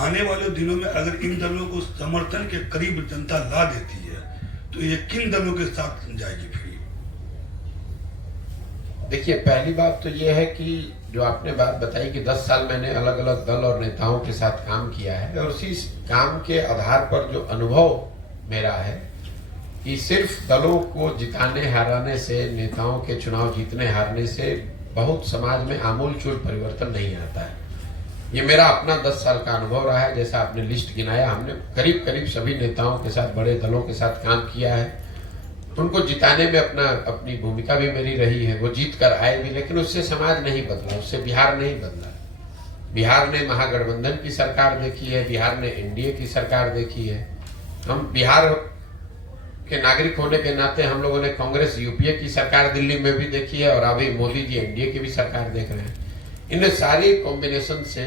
आने वाले दिनों में अगर इन दलों को समर्थन के करीब जनता ला देती है तो ये किन दलों के साथ जाएगी फिर? देखिए, पहली बात तो ये है कि जो आपने बात बताई कि 10 साल मैंने अलग अलग दल और नेताओं के साथ काम किया है, और उसी काम के आधार पर जो अनुभव मेरा है कि सिर्फ दलों को जिताने हराने से, नेताओं के चुनाव जीतने हारने से बहुत समाज में आमूल चूल परिवर्तन नहीं आता है। ये मेरा अपना 10 साल का अनुभव रहा है। जैसा आपने लिस्ट गिनाया, हमने करीब करीब सभी नेताओं के साथ, बड़े दलों के साथ काम किया है। उनको जिताने में अपनी भूमिका भी मेरी रही है। वो जीत कर आए भी, लेकिन उससे समाज नहीं बदला, उससे बिहार नहीं बदला। बिहार ने महागठबंधन की सरकार देखी है, बिहार ने एनडीए की सरकार देखी है। हम बिहार के नागरिक होने के नाते हम लोगों ने कांग्रेस यूपीए की सरकार दिल्ली में भी देखी है, और अभी मोदी जी एनडीए की भी सरकार देख रहे हैं। इन सारी कॉम्बिनेशन से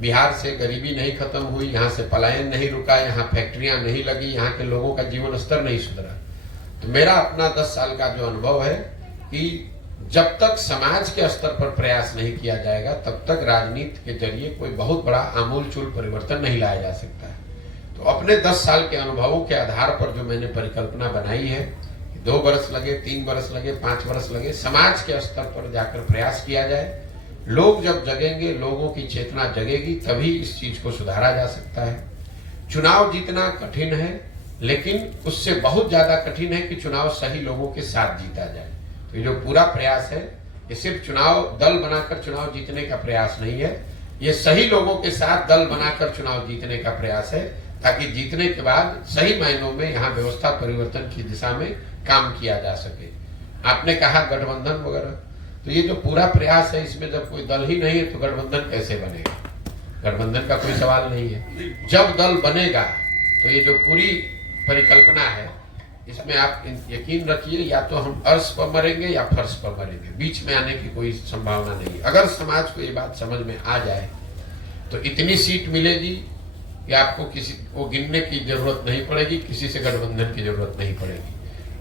बिहार से गरीबी नहीं खत्म हुई, यहाँ से पलायन नहीं रुका, यहाँ फैक्ट्रियां नहीं लगी, यहाँ के लोगों का जीवन स्तर नहीं सुधरा। तो मेरा अपना 10 साल का जो अनुभव है कि जब तक समाज के स्तर पर प्रयास नहीं किया जाएगा तब तक राजनीति के जरिए कोई बहुत बड़ा आमूलचूल परिवर्तन नहीं लाया जा सकता है। तो अपने 10 साल के अनुभवों के आधार पर जो मैंने परिकल्पना बनाई है, 2 वर्ष लगे, 3 वर्ष लगे, 5 वर्ष लगे, समाज के स्तर पर जाकर प्रयास किया जाए। लोग जब जगेंगे, लोगों की चेतना जगेगी, तभी इस चीज को सुधारा जा सकता है। चुनाव जीतना कठिन है, लेकिन उससे बहुत ज्यादा कठिन है कि चुनाव सही लोगों के साथ जीता जाए। तो ये जो पूरा प्रयास है, ये सिर्फ चुनाव दल बनाकर चुनाव जीतने का प्रयास नहीं है, ये सही लोगों के साथ दल बनाकर चुनाव जीतने का प्रयास है, ताकि जीतने के बाद सही मायनों में यहाँ व्यवस्था परिवर्तन की दिशा में काम किया जा सके। आपने कहा गठबंधन वगैरह, तो ये जो पूरा प्रयास है, इसमें जब कोई दल ही नहीं है तो गठबंधन कैसे बनेगा? गठबंधन का कोई सवाल नहीं है। जब दल बनेगा तो ये जो पूरी परिकल्पना है, इसमें आप यकीन रखिए, या तो हम अर्श पर मरेंगे या फर्श पर मरेंगे, बीच में आने की कोई संभावना नहीं। अगर समाज को ये बात समझ में आ जाए तो इतनी सीट मिलेगी कि आपको किसी को गिनने की जरूरत नहीं पड़ेगी, किसी से गठबंधन की जरूरत नहीं पड़ेगी।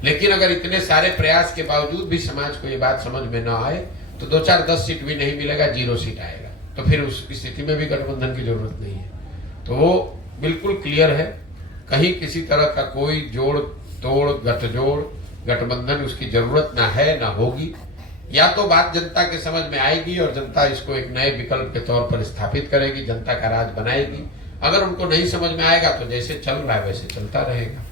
लेकिन अगर इतने सारे प्रयास के बावजूद भी समाज को ये बात समझ में ना आए तो 2-4-10 सीट भी नहीं मिलेगा, 0 सीट आएगा, तो फिर उस स्थिति में भी गठबंधन की जरूरत नहीं है। तो वो बिल्कुल क्लियर है, कहीं किसी तरह का कोई जोड़ तोड़ गठजोड़ गठबंधन उसकी जरूरत ना है ना होगी। या तो बात जनता के समझ में आएगी और जनता इसको एक नए विकल्प के तौर पर स्थापित करेगी, जनता का राज बनाएगी। अगर उनको नहीं समझ में आएगा तो जैसे चल रहा है वैसे चलता रहेगा।